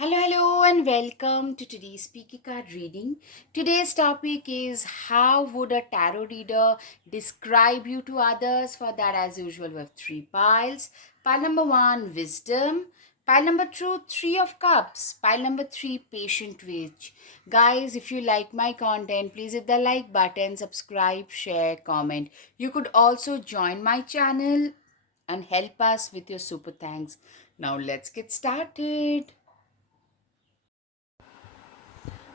Hello, and welcome to today's Speaky Card reading. Today's topic is how would a tarot reader describe you to others? For that, as usual, we have three piles. Pile number one, wisdom. Pile number two, three of cups. Pile number three, patient witch. Guys, if you like my content, please hit the like button, subscribe, share, comment. You could also join my channel and help us with your super thanks. Now, let's get started.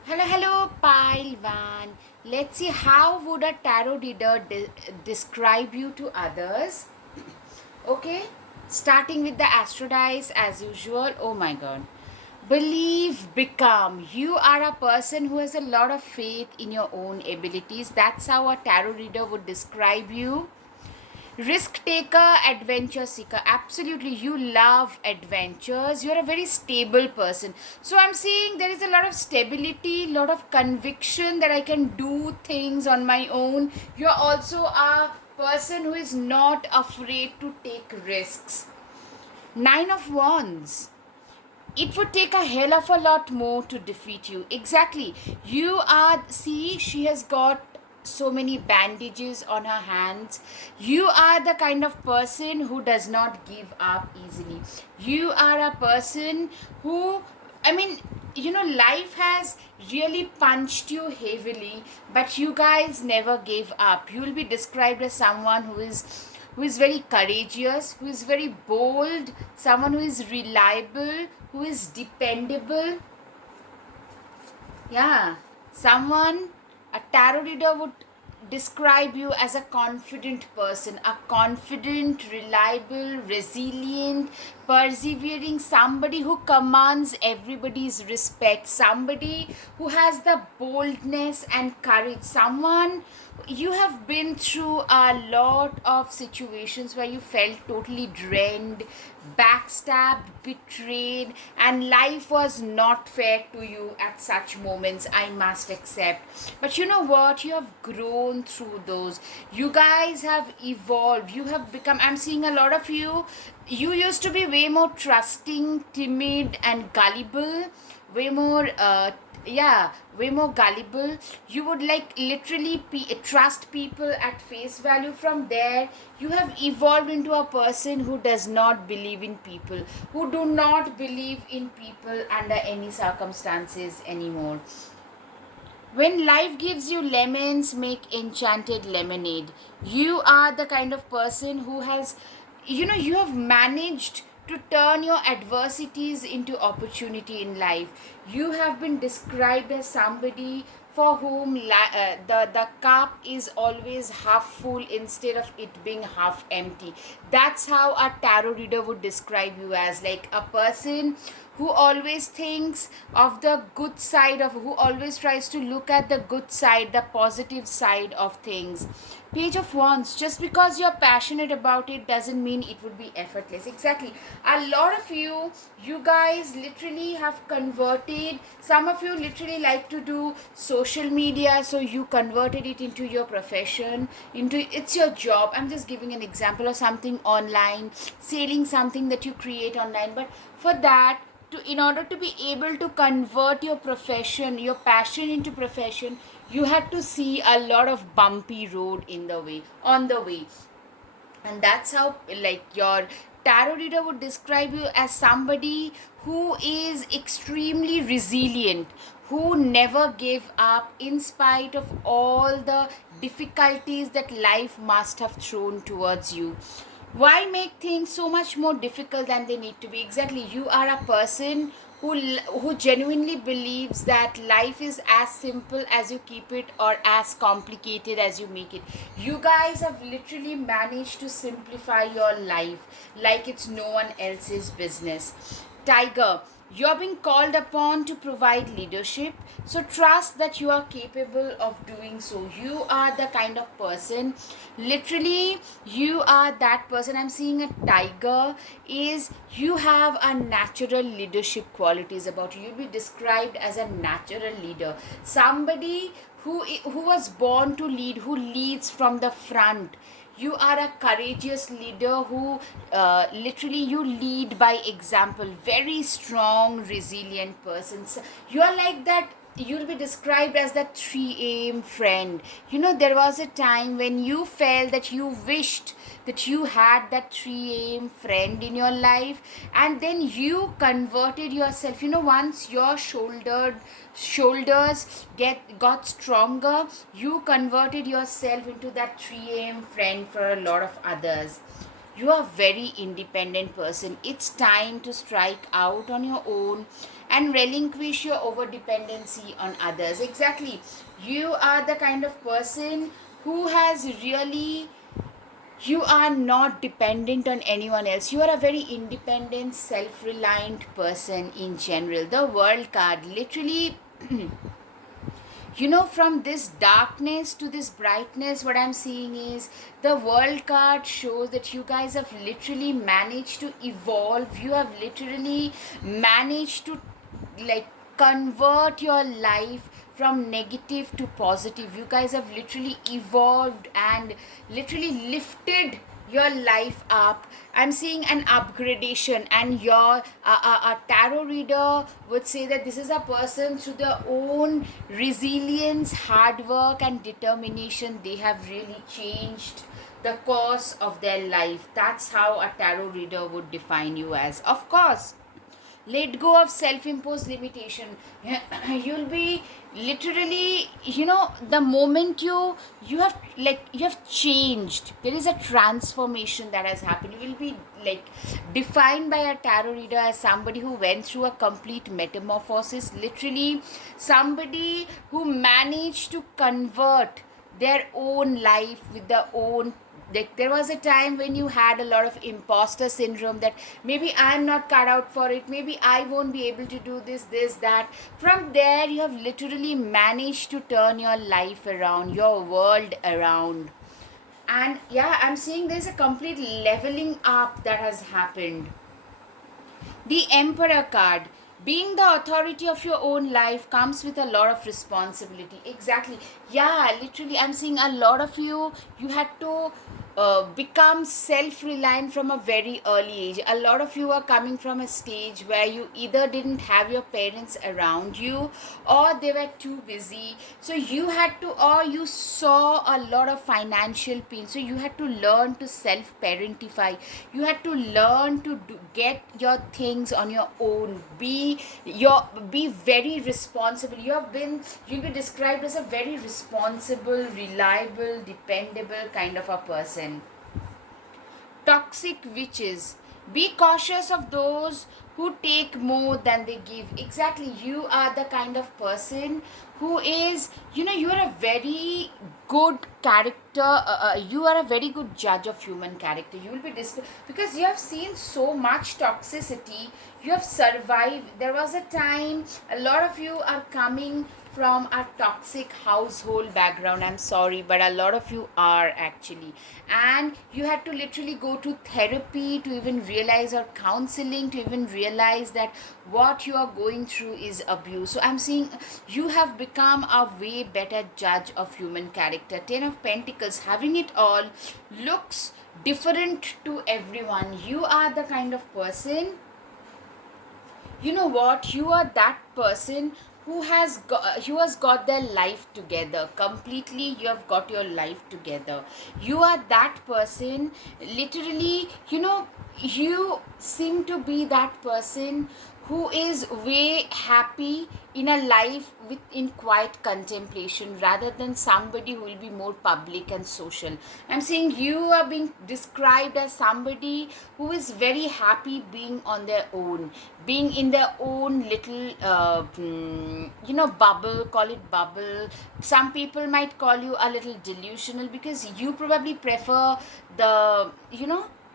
Hello, Pile One. Let's see how would a tarot reader describe you to others. Okay, starting with the astro dice as usual. Oh my God. Believe, become. You are a person who has a lot of faith in your own abilities. That's how a tarot reader would describe you. Risk taker, adventure seeker. Absolutely, you love adventures. You're a very stable person. So I'm seeing there is a lot of stability, lot of conviction that I can do things on my own. You're also a person who is not afraid to take risks. Nine of Wands. It would take a hell of a lot more to defeat you. Exactly. You are, see, she has got so many bandages on her hands. You are the kind of person who does not give up easily. You are a person who, life has really punched you heavily, but you guys never gave up. You will be described as someone who is very courageous, who is very bold, someone who is reliable, who is dependable. Yeah, someone, a tarot reader would describe you as a confident person, a confident, reliable, resilient, persevering, somebody who commands everybody's respect, somebody who has the boldness and courage, someone you have been through a lot of situations where you felt totally drained, backstabbed, betrayed, and life was not fair to you at such moments, I must accept. But you know what? You have grown through those. You guys have evolved. You have become, I'm seeing a lot of you. You used to be way more trusting, timid, and gullible, way more way more gullible. You would like literally trust people at face value. From there you have evolved into a person who does not believe in people, who do not believe in people under any circumstances anymore. When life gives you lemons, make enchanted lemonade. You are the kind of person who has, you have managed to turn your adversities into opportunity in life. You have been described as somebody for whom the cup is always half full instead of it being half empty. That's how a tarot reader would describe you as, like a person who always thinks of the good side of, who always tries to look at the good side, the positive side of things. Page of Wands. Just because you're passionate about it doesn't mean it would be effortless. Exactly. A lot of you guys literally have converted, some of you literally like to do social media, so you converted it into your profession, into, it's your job. I'm just giving an example of something online, selling something that you create online. But for that, in order to be able to convert your profession, your passion into profession, you had to see a lot of bumpy road in the way, on the way. And that's how, like, your tarot reader would describe you as somebody who is extremely resilient, who never gave up in spite of all the difficulties that life must have thrown towards you. Why make things so much more difficult than they need to be? Exactly. You are a person who genuinely believes that life is as simple as you keep it or as complicated as you make it. You guys have literally managed to simplify your life like it's no one else's business. Tiger, you're being called upon to provide leadership, so trust that you are capable of doing so. You are the kind of person, literally, you are that person. I'm seeing a tiger, is you have a natural leadership qualities about you. You'll be described as a natural leader, somebody who was born to lead, who leads from the front. You are a courageous leader who literally you lead by example. Very strong, resilient persons. You are like that. You'll be described as that 3 a.m. friend. There was a time when you felt that you wished that you had that 3 a.m. friend in your life, and then you converted yourself. Once your shoulders got stronger, you converted yourself into that 3 a.m. friend for a lot of others. You are very independent person. It's time to strike out on your own and relinquish your over dependency on others. Exactly. You are the kind of person who has really, you are not dependent on anyone else. You are a very independent, self-reliant person in general. The world card literally from this darkness to this brightness, what I'm seeing is the world card shows that you guys have literally managed to evolve. You have literally managed to like convert your life from negative to positive. You guys have literally evolved and literally lifted your life up. I'm seeing an upgradation, and your a tarot reader would say that this is a person through their own resilience, hard work and determination, they have really changed the course of their life. That's how a tarot reader would define you as. Of course, let go of self-imposed limitation. You'll be literally, the moment you have changed, there is a transformation that has happened. You will be like defined by a tarot reader as somebody who went through a complete metamorphosis, literally somebody who managed to convert their own life with their own, like there was a time when you had a lot of imposter syndrome, that maybe I'm not cut out for it, maybe I won't be able to do this that. From there you have literally managed to turn your life around, your world around. And yeah, I'm seeing there's a complete leveling up that has happened. The Emperor card. Being the authority of your own life comes with a lot of responsibility. Exactly. Yeah, literally, I'm seeing a lot of you had to become self-reliant from a very early age. A lot of you are coming from a stage where you either didn't have your parents around you, or they were too busy. So you had to, or you saw a lot of financial pain. So you had to learn to self-parentify. You had to learn to get your things on your own. Be very responsible. You'll be described as a very responsible, reliable, dependable kind of a person. Toxic witches. Be cautious of those who take more than they give. Exactly. You are the kind of person who is, you are a very good character. You are a very good judge of human character. You will be because you have seen so much toxicity. You have survived. There was a time, a lot of you are coming from a toxic household background. I'm sorry, but a lot of you are actually. And you had to literally go to therapy to even realize, or counseling to even realize that what you are going through is abuse. So I'm seeing you have become a way better judge of human character. 10 of Pentacles, having it all, looks different to everyone. You are the kind of person, you know what, you are that person who has got their life together completely. You have got your life together. You are that person, literally, you seem to be that person who is way happy in a life with in quiet contemplation, rather than somebody who will be more public and social. I'm saying you are being described as somebody who is very happy being on their own, being in their own little bubble. Call it bubble. Some people might call you a little delusional, because you probably prefer the,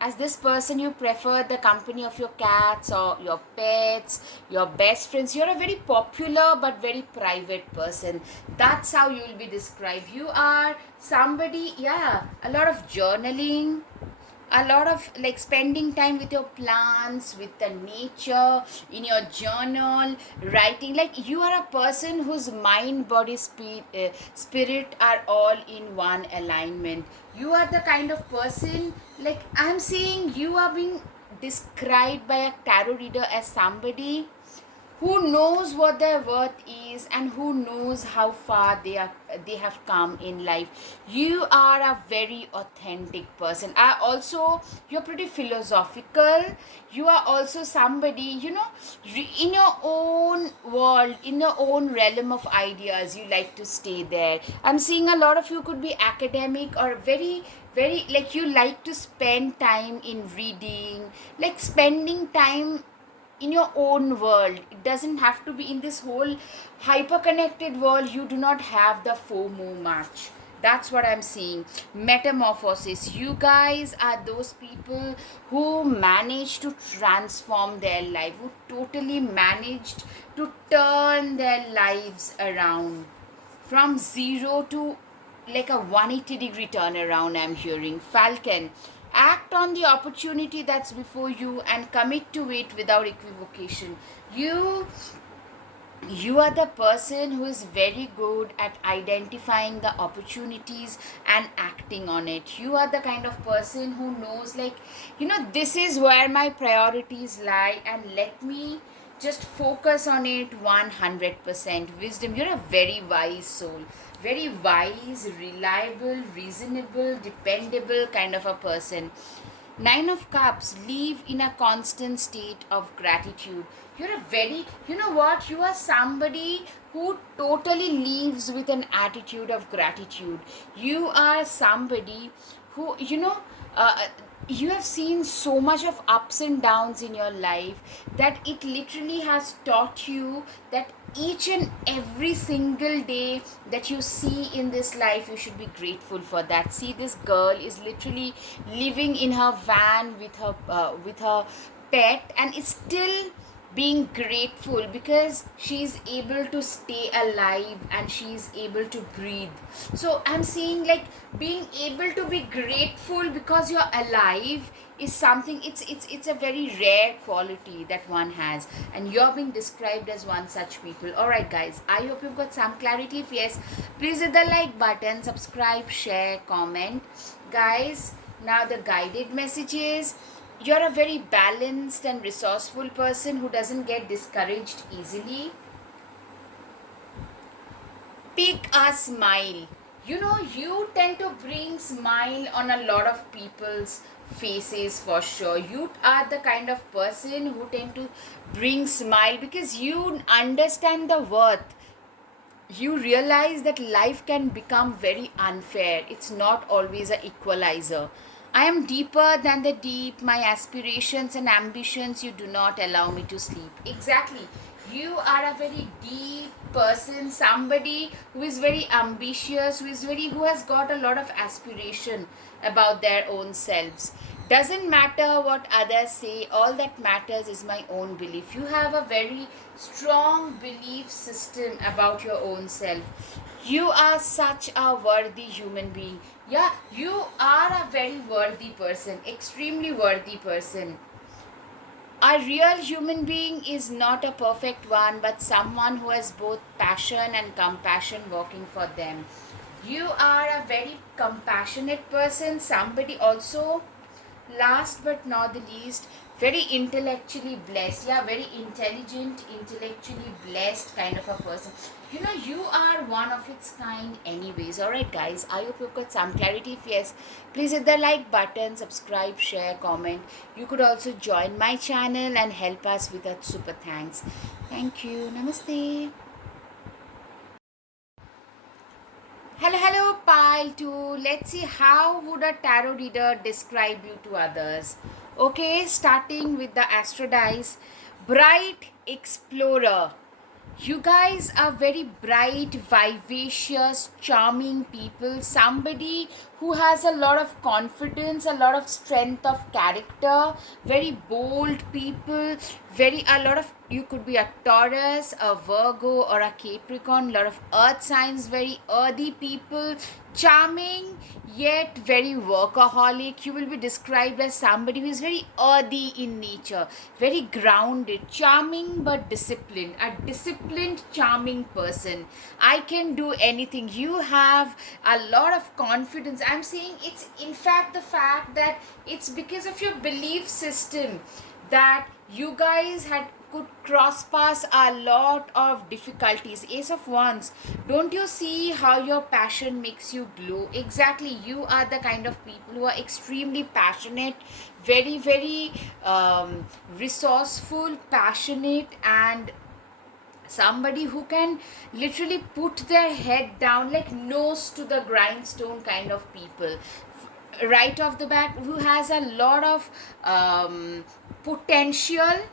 as this person, you prefer the company of your cats or your pets, your best friends. You're a very popular but very private person. That's how you will be described. You are somebody, yeah, a lot of journaling, a lot of like spending time with your plants, with the nature, in your journal, writing. Like you are a person whose mind, body, spirit are all in one alignment. You are the kind of person, like I'm saying, you are being described by a tarot reader as somebody who knows what their worth is and who knows how far they have come in life. You are a very authentic person. You're pretty philosophical. You are also somebody, in your own world, in your own realm of ideas, you like to stay there. I'm seeing a lot of you could be academic or very like you like to spend time in reading, like spending time in your own world. It doesn't have to be in this whole hyper connected world. You do not have the FOMO much. That's what I'm seeing. Metamorphosis. You guys are those people who managed to transform their life, who totally managed to turn their lives around from zero to like a 180-degree turnaround. I'm hearing Falcon. Act on the opportunity that's before you and commit to it without equivocation. You are the person who is very good at identifying the opportunities and acting on it. You are the kind of person who knows, like, this is where my priorities lie, and let me just focus on it 100%. Wisdom. You're a very wise soul, very wise, reliable, reasonable, dependable kind of a person. Nine of Cups. Live in a constant state of gratitude. You're a very, you know what? You are somebody who totally lives with an attitude of gratitude. You are somebody who, you have seen so much of ups and downs in your life that it literally has taught you that each and every single day that you see in this life, you should be grateful for that. See, this girl is literally living in her van with her pet, and is still being grateful because she's able to stay alive and she's able to breathe. So I'm seeing, like, being able to be grateful because you're alive is something, it's a very rare quality that one has, and you're being described as one such people. All right guys, I hope you've got some clarity. If yes, please hit the like button, subscribe, share, comment. Guys, now the guided messages. You're a very balanced and resourceful person who doesn't get discouraged easily. Pick a smile. You tend to bring smile on a lot of people's faces for sure. You are the kind of person who tend to bring smile because you understand the worth. You realize that life can become very unfair. It's not always an equalizer. I am deeper than the deep. My aspirations and ambitions, you do not allow me to sleep. Exactly. You are a very deep person, somebody who is very ambitious, who has got a lot of aspiration about their own selves. Doesn't matter what others say, all that matters is my own belief. You have a very strong belief system about your own self. You are such a worthy human being. Yeah, you are a very worthy person, extremely worthy person. A real human being is not a perfect one, but someone who has both passion and compassion working for them. You are a very compassionate person, somebody also, last but not the least, very intellectually blessed. Yeah, very intelligent, intellectually blessed kind of a person. You are one of its kind anyways. Alright guys, I hope you've got some clarity. If yes, please hit the like button, subscribe, share, comment. You could also join my channel and help us with a super thanks. Thank you. Namaste. Hello, pile 2. Let's see, how would a tarot reader describe you to others? Okay, starting with the astro dice. Bright explorer. You guys are very bright, vivacious, charming people. Somebody who has a lot of confidence, a lot of strength of character, very bold people, a lot of, you could be a Taurus, a Virgo, or a Capricorn, a lot of earth signs, very earthy people. Charming yet very workaholic. You will be described as somebody who is very earthy in nature, very grounded, charming but disciplined, a disciplined, charming person. I can do anything. You have a lot of confidence. I'm saying it's in fact the fact that it's because of your belief system that you guys had could cross pass a lot of difficulties. Ace of Wands, don't you see how your passion makes you glow? Exactly, you are the kind of people who are extremely passionate, very resourceful, passionate, and somebody who can literally put their head down, like nose to the grindstone kind of people. Right off the bat, who has a lot of potential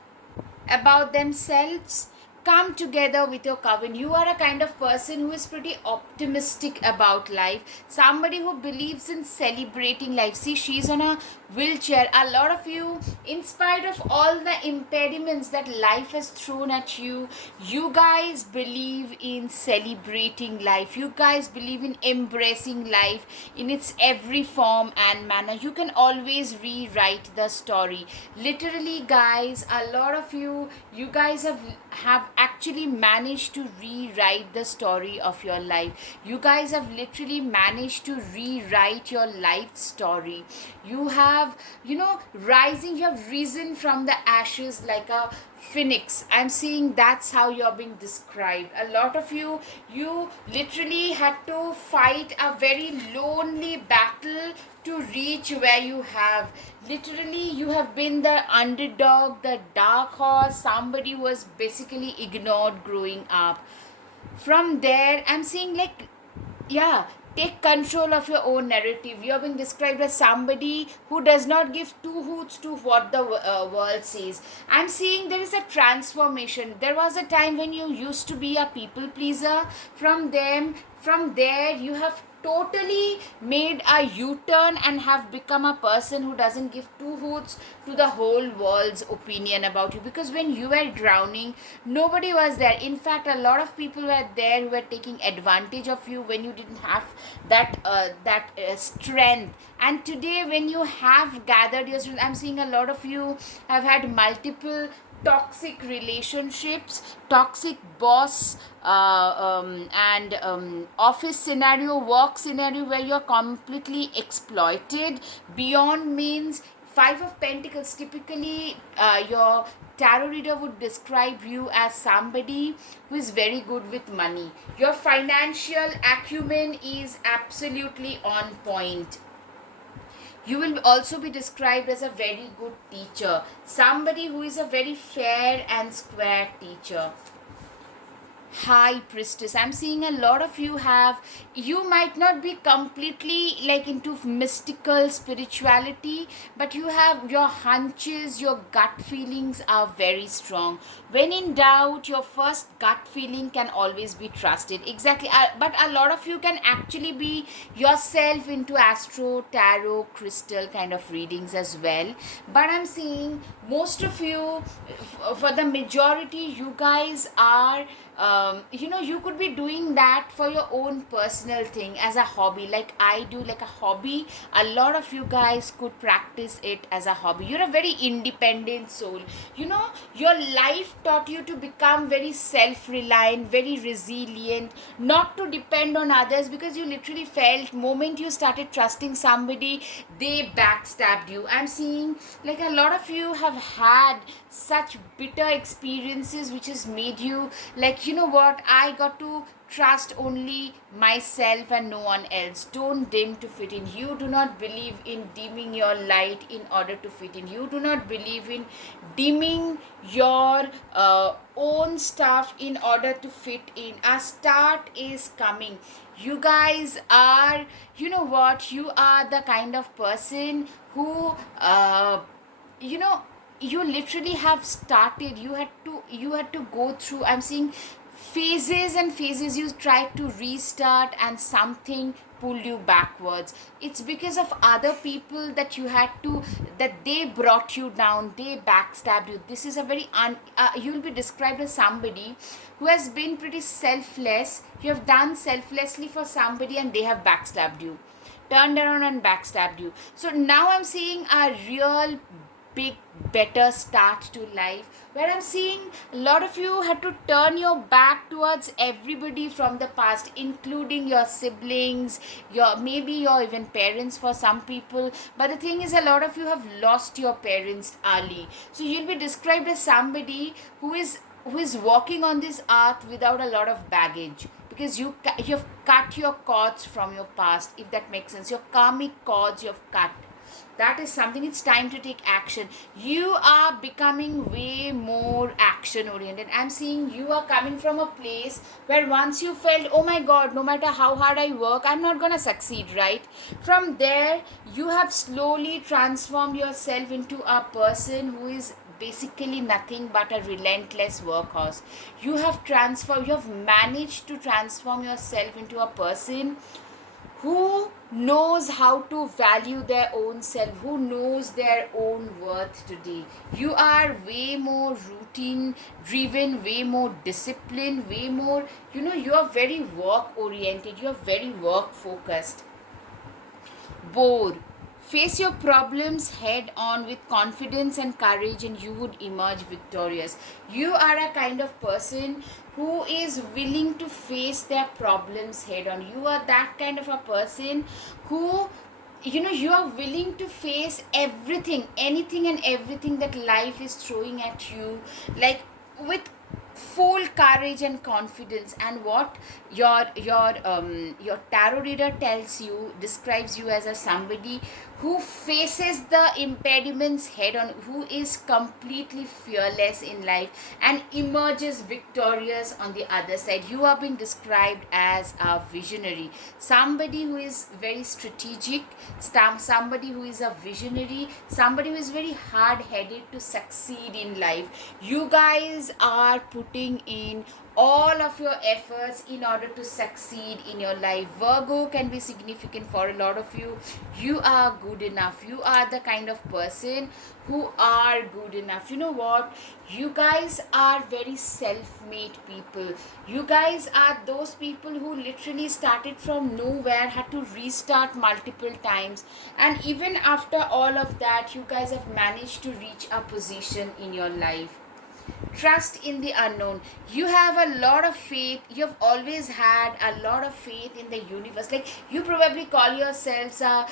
about themselves, come together with your coven. You are a kind of person who is pretty optimistic about life, somebody who believes in celebrating life. See, she's on a wheelchair. A lot of you, in spite of all the impediments that life has thrown at you, you guys believe in celebrating life. You guys believe in embracing life in its every form and manner. You can always rewrite the story. Literally, guys, a lot of you guys have actually managed to rewrite the story of your life. You guys have literally managed to rewrite your life story. You have, rising, you have risen from the ashes like a phoenix. I'm seeing that's how you're being described. A lot of you literally had to fight a very lonely battle to reach where you have. Literally, you have been the underdog, the dark horse, somebody who was basically ignored growing up. From there, I'm seeing, like, yeah, take control of your own narrative. You're being described as somebody who does not give two hoots to what the world says. I'm seeing there is a transformation. There was a time when you used to be a people pleaser. From there you have totally made a U-turn and have become a person who doesn't give two hoots to the whole world's opinion about you. Because when you were drowning, nobody was there. In fact, a lot of people were there who were taking advantage of you when you didn't have that strength. And today, when you have gathered your strength, I'm seeing a lot of you have had multiple toxic relationships, toxic boss, and office scenario, work scenario, where you're completely exploited beyond means. Five of Pentacles, typically your tarot reader would describe you as somebody who is very good with money. Your financial acumen is absolutely on point. You will also be described as a very good teacher, somebody who is a very fair and square teacher. High Priestess, I'm seeing a lot of you might not be completely like into mystical spirituality, but you have your hunches, your gut feelings are very strong. When in doubt, your first gut feeling can always be trusted. Exactly. But a lot of you can actually be yourself into astro, tarot, crystal kind of readings as well. But I'm seeing most of you, for the majority, you guys are, you could be doing that for your own personal thing as a hobby, like I do, like a hobby. A lot of you guys could practice it as a hobby. You're a very independent soul. Your life taught you to become very self-reliant, very resilient, not to depend on others, because you literally felt moment you started trusting somebody, they backstabbed you. I'm seeing like a lot of you have had such bitter experiences which has made you like, you know what, I got to trust only myself and no one else. Don't dim to fit in. You do not believe in dimming your light in order to fit in. You do not believe in dimming your own stuff in order to fit in. A start is coming. You guys are, you know what, you are the kind of person who you literally have started. You had to go through, I'm seeing phases and phases you tried to restart and something pulled you backwards. It's because of other people that you had to, that they brought you down, they backstabbed you. This is a very you'll be described as somebody who has been pretty selfless. You have done selflessly for somebody and they have backstabbed you, turned around and backstabbed you. So now I'm seeing a real big better start to life, where I'm seeing a lot of you had to turn your back towards everybody from the past, including your siblings, your maybe your even parents for some people. But the thing is, a lot of you have lost your parents early, so you'll be described as somebody who is walking on this earth without a lot of baggage, because you've cut your cords from your past, if that makes sense. Your karmic cords you've cut. That is something. It's time to take action. You are becoming way more action oriented. I'm seeing you are coming from a place where once you felt, oh my god, no matter how hard I work, I'm not gonna succeed, right? From there you have slowly transformed yourself into a person who is basically nothing but a relentless workhorse. You have managed to transform yourself into a person who knows how to value their own self, who knows their own worth today. You are way more routine driven, way more disciplined, way more, you are very work oriented, you are very work focused. Bore. Face your problems head on with confidence and courage, and you would emerge victorious. You are a kind of person who is willing to face their problems head on. You are that kind of a person who, you are willing to face everything, anything and everything that life is throwing at you, like with full courage and confidence. And what your tarot reader tells you, describes you as a somebody who faces the impediments head on, who is completely fearless in life and emerges victorious on the other side. You are being described as a visionary, somebody who is very strategic, somebody who is a visionary, somebody who is very hard headed to succeed in life. You guys are putting in all of your efforts in order to succeed in your life. Virgo can be significant for a lot of you. You are good enough. You are the kind of person who are good enough. You know what? You guys are very self-made people. You guys are those people who literally started from nowhere, had to restart multiple times, and even after all of that, you guys have managed to reach a position in your life. Trust in the unknown. You have a lot of faith. You've always had a lot of faith in the universe. Like, you probably call yourselves a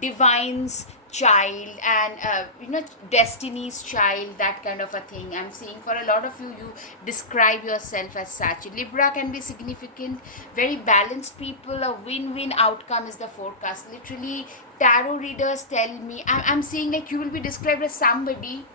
divine's child, and destiny's child, that kind of a thing. I'm seeing for a lot of you, you describe yourself as such. Libra can be significant. Very balanced people. A win-win outcome is the forecast. Literally, tarot readers tell me, I'm seeing like you will be described as somebody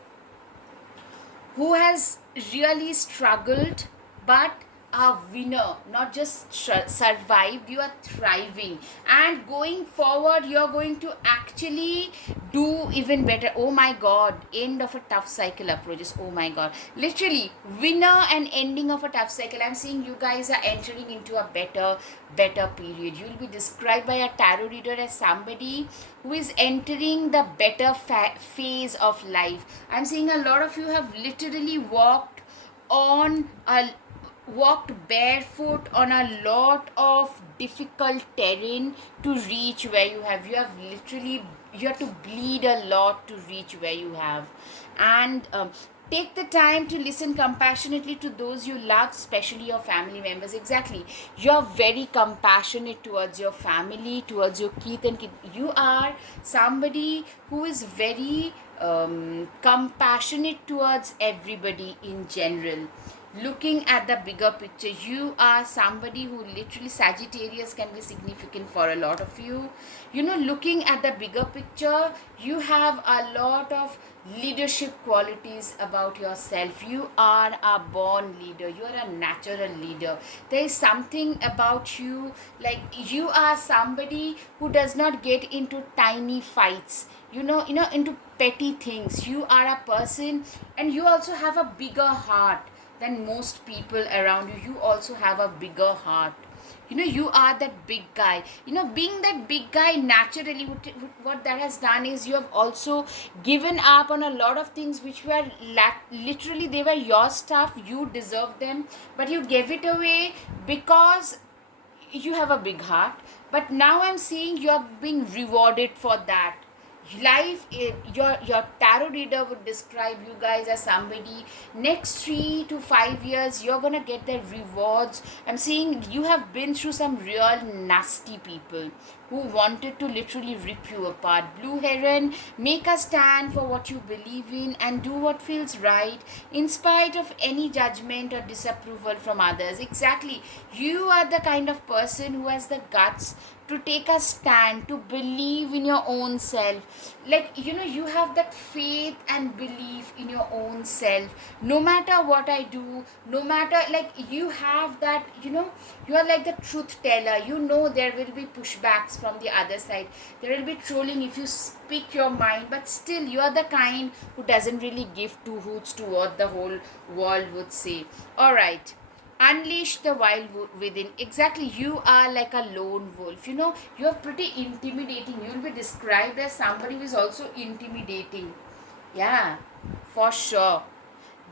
who has really struggled, but a winner, not just survived. You are thriving, and going forward you're going to actually do even better. Oh my god, end of a tough cycle approaches. Oh my god, literally winner and ending of a tough cycle. I'm seeing you guys are entering into a better period. You'll be described by a tarot reader as somebody who is entering the better phase of life. I'm seeing a lot of you have literally walked barefoot on a lot of difficult terrain to reach where you have. You have to bleed a lot to reach where you have. And take the time to listen compassionately to those you love, especially your family members. Exactly, you're very compassionate towards your family, towards your kith and kith. You are somebody who is very compassionate towards everybody in general. Looking at the bigger picture, you are somebody who literally, Sagittarius can be significant for a lot of you. Looking at the bigger picture, you have a lot of leadership qualities about yourself. You are a born leader. You are a natural leader. There is something about you, like you are somebody who does not get into tiny fights, into petty things. You are a person, and you also have a bigger heart than most people around you. You also have a bigger heart. You are that big guy. Being that big guy naturally, what that has done is you have also given up on a lot of things which were literally they were your stuff. You deserve them, but you gave it away because you have a big heart. But now I'm seeing you're being rewarded for that. Life, your tarot reader would describe you guys as somebody, next 3 to 5 years you're gonna get the rewards. I'm seeing you have been through some real nasty people who wanted to literally rip you apart. Blue heron, make a stand for what you believe in and do what feels right in spite of any judgment or disapproval from others. Exactly, you are the kind of person who has the guts to take a stand, to believe in your own self. Like, you have that faith and belief in your own self. No matter what I do, no matter, like, you have that, you are like the truth teller. There will be pushbacks from the other side. There will be trolling if you speak your mind, but still, you are the kind who doesn't really give two hoots to what the whole world would say. All right. Unleash the wild within. Exactly, you are like a lone wolf. You are pretty intimidating. You will be described as somebody who is also intimidating. Yeah, for sure.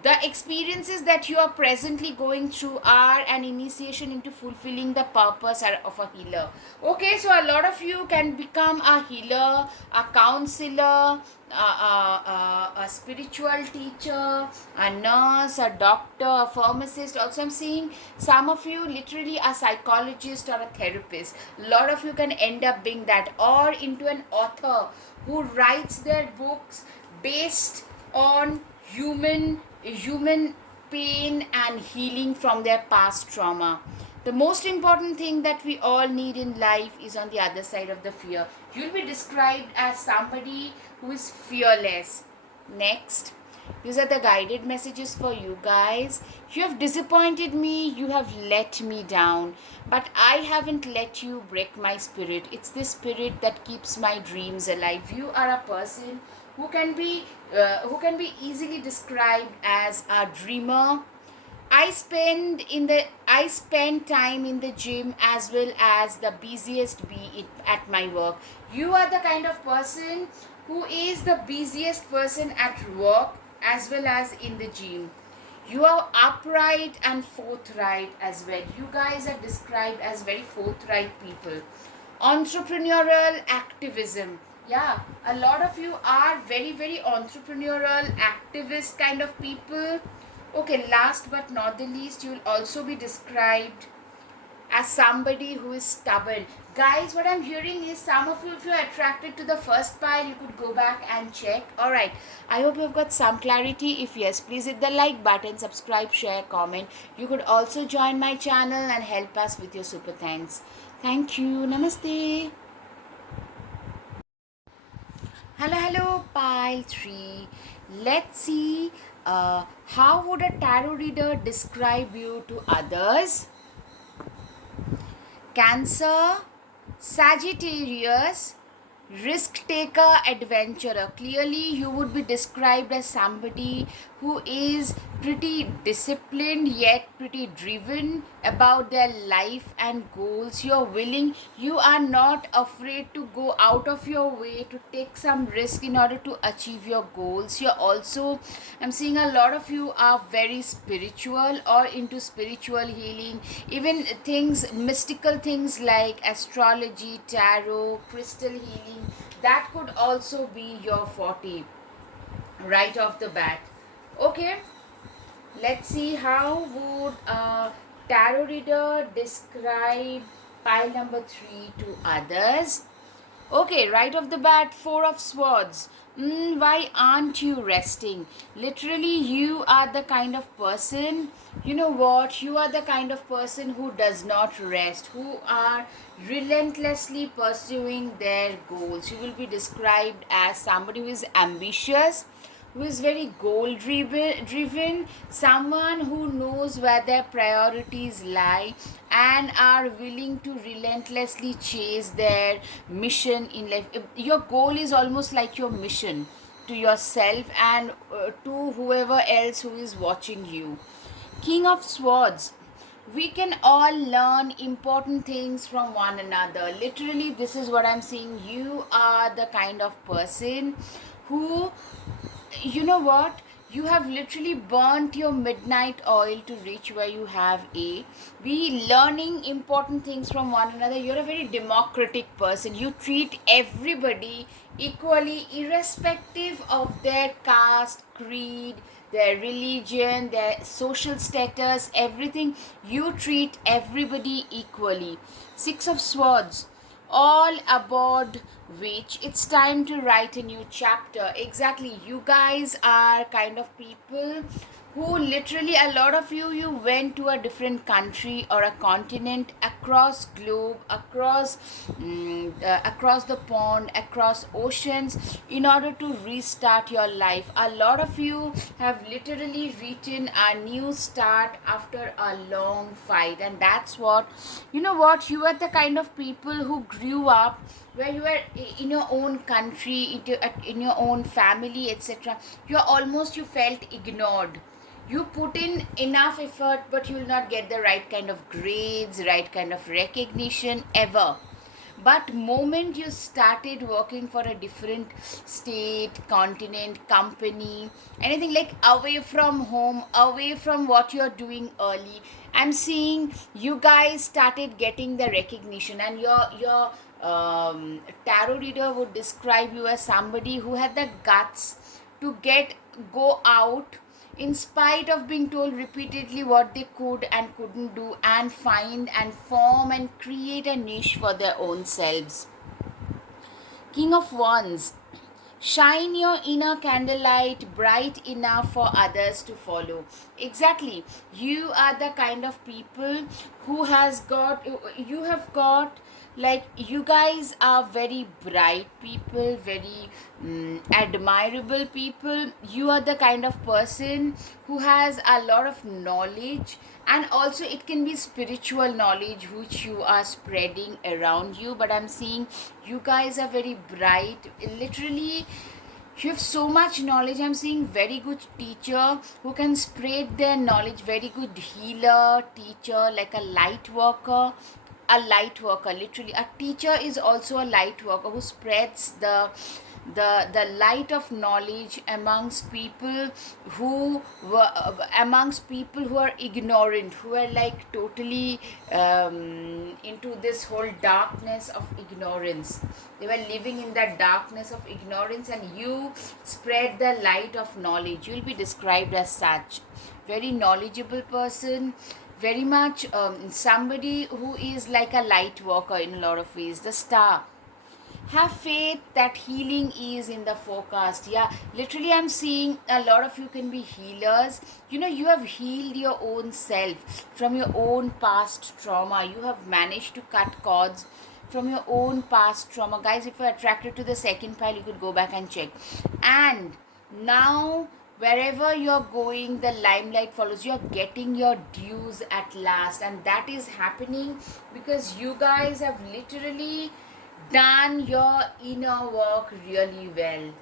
The experiences that you are presently going through are an initiation into fulfilling the purpose of a healer. Okay, so a lot of you can become a healer, a counselor, a spiritual teacher, a nurse, a doctor, a pharmacist. Also, I'm seeing some of you literally a psychologist or a therapist. A lot of you can end up being that, or into an author who writes their books based on human pain and healing from their past trauma. The most important thing that we all need in life is on the other side of the fear. You'll be described as somebody who is fearless. Next, these are the guided messages for you guys. You have disappointed me, you have let me down, but I haven't let you break my spirit. It's this spirit that keeps my dreams alive. You are a person who can be easily described as a dreamer. I spend time in the gym as well as the busiest bee at my work. You are the kind of person who is the busiest person at work as well as in the gym. You are upright and forthright as well. You guys are described as very forthright people. Entrepreneurial activism. Yeah, a lot of you are very, very entrepreneurial, activist kind of people. Okay, last but not the least, you will also be described as somebody who is stubborn. Guys, what I'm hearing is some of you, if you're attracted to the first pile, you could go back and check. Alright, I hope you've got some clarity. If yes, please hit the like button, subscribe, share, comment. You could also join my channel and help us with your super thanks. Thank you. Namaste. Hello, pile 3. Let's see how would a tarot reader describe you to others. Cancer, Sagittarius, risk taker, adventurer. Clearly, you would be described as somebody who is pretty disciplined yet pretty driven about their life and goals. You are not afraid to go out of your way to take some risk in order to achieve your goals. I'm seeing a lot of you are very spiritual or into spiritual healing, even mystical things like astrology, tarot, crystal healing. That could also be your forte right off the bat. Okay, let's see how would a tarot reader describe pile number 3 to others. Okay, right off the bat, 4 of Swords. Why aren't you resting? Literally, you are the kind of person, you are the kind of person who does not rest, who are relentlessly pursuing their goals. You will be described as somebody who is ambitious, who is very goal driven, someone who knows where their priorities lie and are willing to relentlessly chase their mission in life. Your goal is almost like your mission to yourself and to whoever else who is watching you. King of Swords. We can all learn important things from one another. Literally, this is what I'm saying. You are the kind of person who, you know what? You have literally burnt your midnight oil to reach where you have a. Be learning important things from one another. You're a very democratic person. You treat everybody equally, irrespective of their caste, creed, their religion, their social status, everything. You treat everybody equally. Six of Swords, all aboard which it's time to write a new chapter. Exactly, you guys are kind of people who literally, a lot of you went to a different country or a continent, across globe, across the pond, across oceans, in order to restart your life. A lot of you have literally written a new start after a long fight, and that's what, you know what, you are the kind of people who grew up where you were in your own country, in your own family, etc. You felt ignored. You put in enough effort, but you will not get the right kind of grades, right kind of recognition ever. But moment you started working for a different state, continent, company, anything, like away from home, away from what you're doing early, I'm seeing you guys started getting the recognition. And your tarot reader would describe you as somebody who had the guts to go out in spite of being told repeatedly what they could and couldn't do, and find and form and create a niche for their own selves. King of Wands. Shine your inner candlelight bright enough for others to follow. Exactly. You are the kind of people who you have got, like, you guys are very bright people, very admirable people. You are the kind of person who has a lot of knowledge, and also it can be spiritual knowledge which you are spreading around you. But I'm seeing you guys are very bright. Literally, you have so much knowledge. I'm seeing very good teacher who can spread their knowledge, very good healer, teacher, like a light worker. A light worker, literally a teacher is also a light worker who spreads the light of knowledge amongst people who were amongst people who are ignorant, who are like totally into this whole darkness of ignorance. They were living in that darkness of ignorance, and you spread the light of knowledge. You'll be described as such. Very knowledgeable person, very much somebody who is like a light worker in a lot of ways. The Star. Have faith that healing is in the forecast. Yeah, literally, I'm seeing a lot of you can be healers. You know, you have healed your own self from your own past trauma. You have managed to cut cords from your own past trauma. Guys, if you're attracted to the second pile, you could go back and check. And now, wherever you're going, the limelight follows. You're getting your dues at last, and that is happening because you guys have literally done your inner work really well.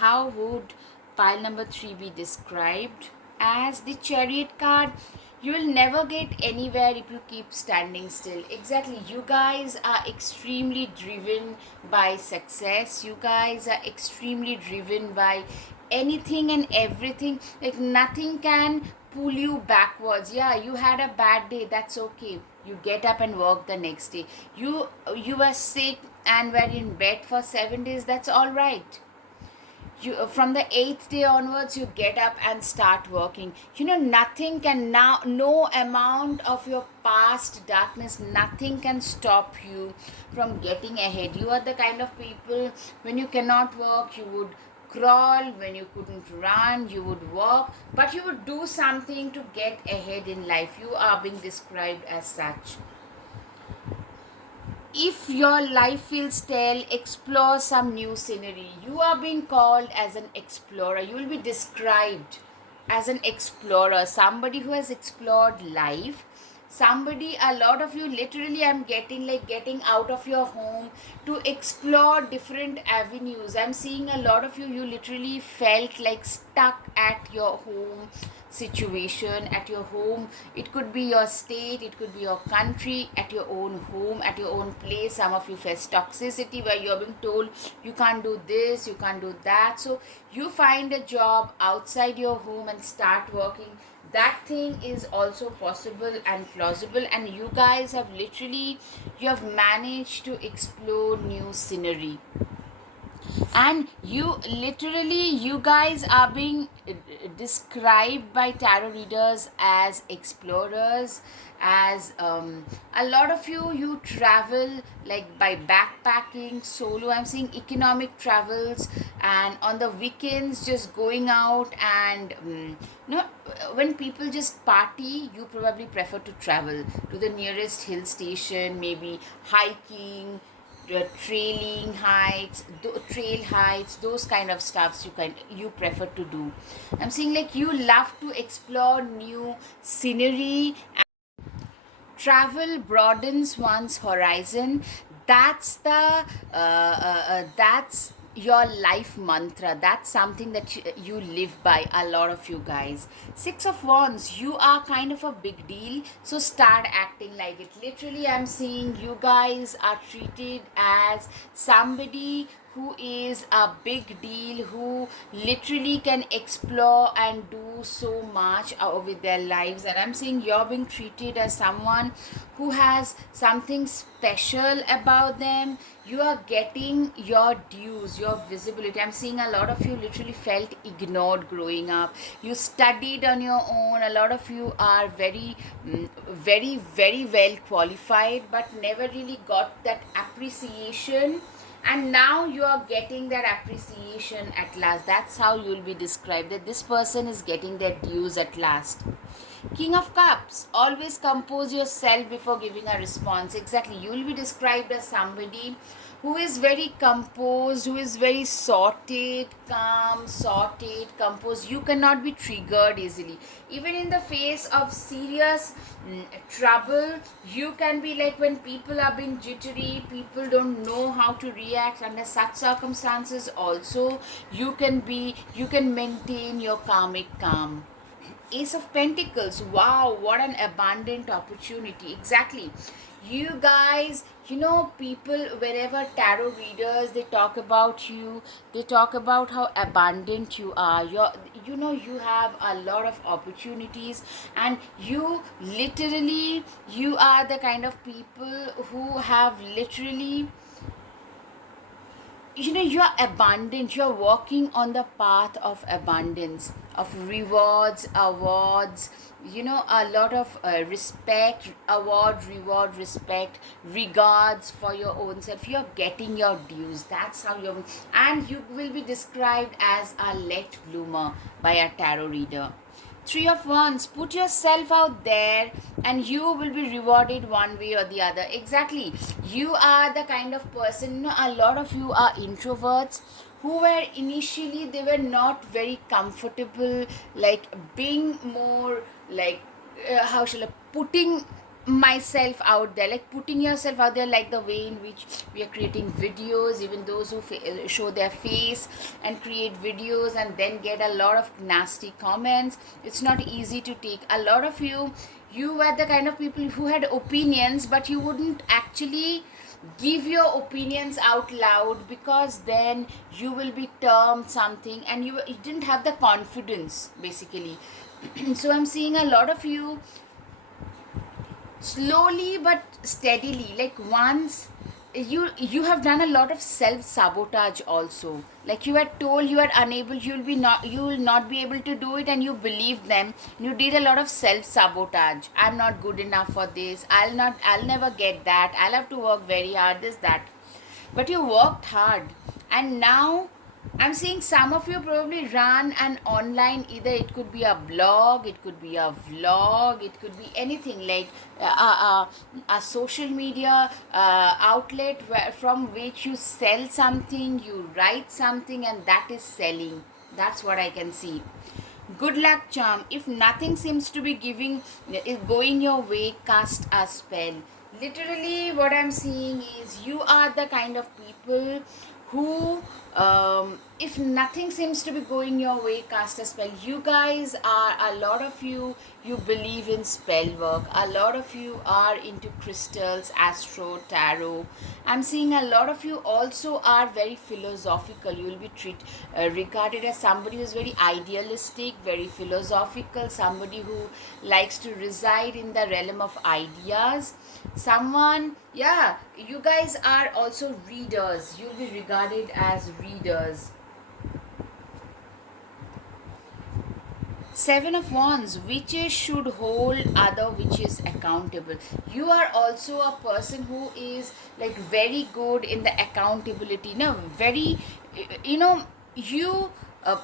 How would pile number 3 be described? As the Chariot card. You will never get anywhere if you keep standing still. Exactly. You guys are extremely driven by success. You guys are extremely driven by anything and everything. Like, nothing can pull you backwards. Yeah, you had a bad day, that's okay. You get up and work the next day. You were sick and were in bed for 7 days, that's all right. You, from the 8th day onwards, you get up and start working. You know, nothing can now, no amount of your past darkness, nothing can stop you from getting ahead. You are the kind of people, when you cannot work, you would crawl. When you couldn't run, you would walk, but you would do something to get ahead in life. You are being described as such. If your life feels stale, explore some new scenery. You are being called as an explorer. You will be described as an explorer, somebody who has explored life. Somebody, a lot of you, literally, I'm getting like getting out of your home to explore different avenues. I'm seeing a lot of you literally felt like stuck at your home, situation, at your home. It could be your state, it could be your country, at your own home, at your own place. Some of you face toxicity where you're being told you can't do this, you can't do that. So you find a job outside your home and start working. That thing is also possible and plausible, and you guys have literally, you have managed to explore new scenery, and you literally, you guys are being described by tarot readers as explorers, as a lot of you travel like by backpacking solo. I'm seeing economic travels, and on the weekends just going out, and you know, when people just party, you probably prefer to travel to the nearest hill station, maybe hiking, trailing hikes, trail hikes, those kind of stuffs you prefer to do. I'm saying like you love to explore new scenery. Travel broadens one's horizon. That's the that's your life mantra. That's something that you live by, a lot of you guys. Six of Wands, you are kind of a big deal, so start acting like it. Literally, I'm seeing you guys are treated as somebody who is a big deal, who literally can explore and do so much with their lives. And I'm saying you're being treated as someone who has something special about them. You are getting your dues, your visibility. I'm seeing a lot of you literally felt ignored growing up. You studied on your own. A lot of you are very well qualified, but never really got that appreciation, and now you are getting that appreciation at last. That's how you will be described, that this person is getting their dues at last. King of Cups, always compose yourself before giving a response. Exactly, you will be described as somebody who is very composed, who is very sorted, composed. You cannot be triggered easily. Even in the face of serious trouble, you can be like, when people are being jittery, people don't know how to react under such circumstances also, you can maintain your karmic calm. Ace of Pentacles, wow, what an abundant opportunity. Exactly, you guys, you know, people, wherever tarot readers, they talk about you, they talk about how abundant you are. You know, you have a lot of opportunities, and you literally, you are the kind of people who have literally, you know, you're abundant, you're walking on the path of abundance, of rewards, awards, you know, a lot of respect, award, reward, respect, regards for your own self. You're getting your dues. That's how you're, and you will be described as a late bloomer by a tarot reader. Three of Wands, put yourself out there and you will be rewarded one way or the other. Exactly, you are the kind of person, you know, a lot of you are introverts who were initially, they were not very comfortable like being more like how shall I, putting myself out there, like putting yourself out there, like the way in which we are creating videos. Even those who show their face and create videos and then get a lot of nasty comments, it's not easy to take. A lot of you were the kind of people who had opinions, but you wouldn't actually give your opinions out loud, because then you will be termed something, and you didn't have the confidence basically. So I'm seeing a lot of you slowly but steadily, like once you have done a lot of self sabotage also, like you were told you are unable, you will not be able to do it, and you believed them. You did a lot of self sabotage. I'm not good enough for this, I'll never get that, I'll have to work very hard, this that. But you worked hard, and now I'm seeing some of you probably run an online, either it could be a blog, it could be a vlog, it could be anything, like a social media outlet from which you sell something, you write something, and that is selling. That's what I can see. Good luck charm. If nothing seems to be going your way, cast a spell. Literally, what I'm seeing is you are the kind of people who if nothing seems to be going your way, cast a spell. You guys are, a lot of you believe in spell work. A lot of you are into crystals, astro, tarot. I'm seeing a lot of you also are very philosophical. You will be regarded as somebody who's very idealistic, very philosophical, somebody who likes to reside in the realm of ideas. Someone, yeah, you guys are also readers. You'll be regarded as readers. Seven of Wands, witches should hold other witches accountable. You are also a person who is like very good in the accountability. No, very, you know, you uh,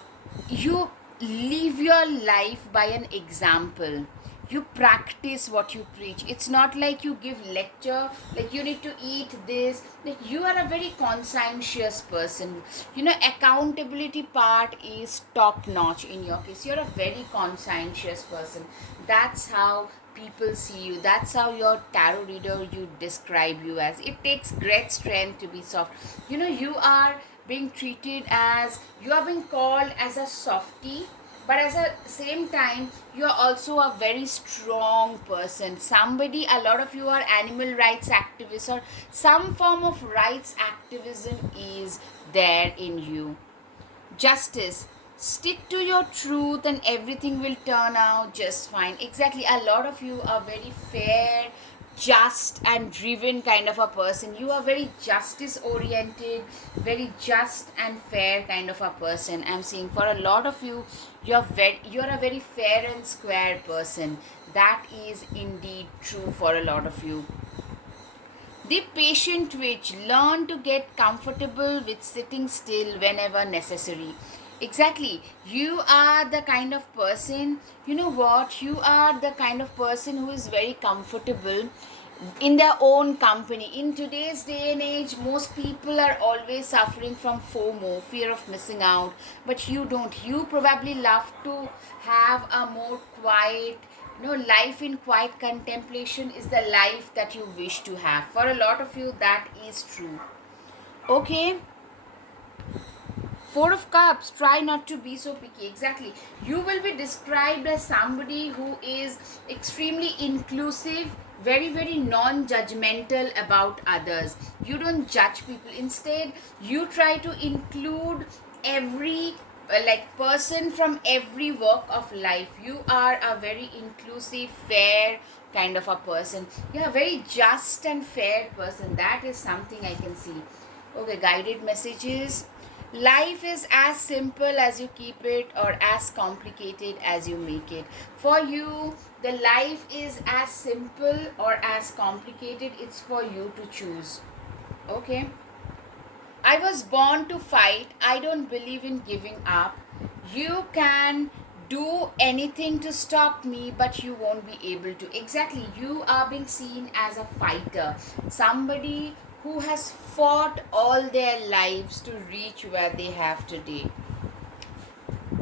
you live your life by an example. You practice what you preach. It's not like you give lecture like you need to eat this. Like, you are a very conscientious person. Accountability part is top notch in your case. You're a very conscientious person. That's how people see you. That's how your tarot reader you describe you as. It takes great strength to be soft. You are being treated as, you are being called as a softie, but at the same time you are also a very strong person. Somebody, a lot of you are animal rights activists, or some form of rights activism is there in you. Justice, stick to your truth and everything will turn out just fine. Exactly, a lot of you are very fair, just and driven kind of a person. You are very justice oriented, very just and fair kind of a person. I'm seeing for a lot of you, you're a very fair and square person. That is indeed true for a lot of you. The patient witch, learn to get comfortable with sitting still whenever necessary. Exactly. You are the kind of person, you know what? You are the kind of person who is very comfortable in their own company. In today's day and age, most people are always suffering from FOMO, fear of missing out. But you don't. You probably love to have a more quiet, life in quiet contemplation is the life that you wish to have. For a lot of you, that is true. Okay. Four of Cups, try not to be so picky. Exactly. You will be described as somebody who is extremely inclusive, very, very non-judgmental about others. You don't judge people. Instead, you try to include every person from every walk of life. You are a very inclusive, fair kind of a person. You're a very just and fair person. That is something I can see. Okay, guided messages. Life is as simple as you keep it, or as complicated as you make it. For you, the life is as simple or as complicated. It's for you to choose. Okay. I was born to fight. I don't believe in giving up. You can do anything to stop me, but you won't be able to. Exactly. You are being seen as a fighter. Somebody who has fought all their lives to reach where they have today.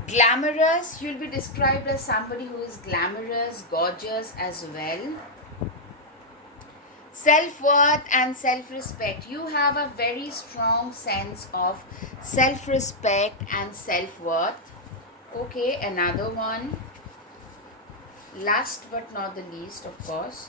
Glamorous. You'll be described as somebody who is glamorous, gorgeous as well. Self-worth and self-respect. You have a very strong sense of self-respect and self-worth. Okay, another one. Last but not the least, of course.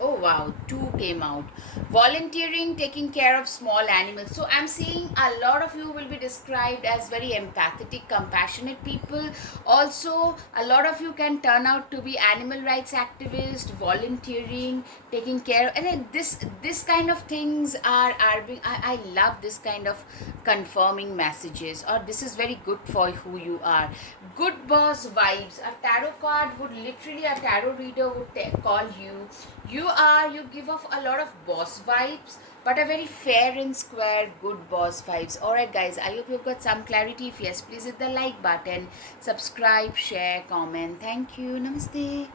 Oh wow, two came out. Volunteering, taking care of small animals. So I'm seeing a lot of you will be described as very empathetic, compassionate people. Also, a lot of you can turn out to be animal rights activists, volunteering, taking care of, and then this kind of things are being, I love this kind of confirming messages, or this is very good for who you are. Good boss vibes. A tarot card would literally, a tarot reader would call you. You give off a lot of boss vibes, but a very fair and square good boss vibes. Alright guys, I hope you've got some clarity. If yes, please hit the like button, subscribe, share, comment. Thank you. Namaste.